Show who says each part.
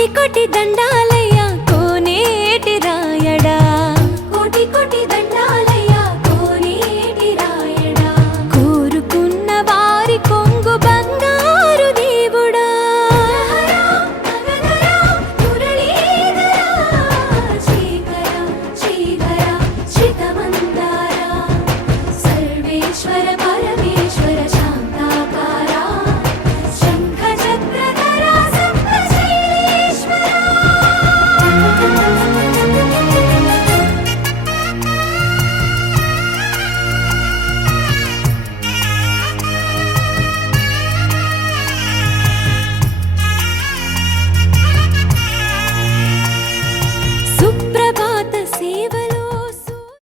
Speaker 1: కోటి కోటి దండాల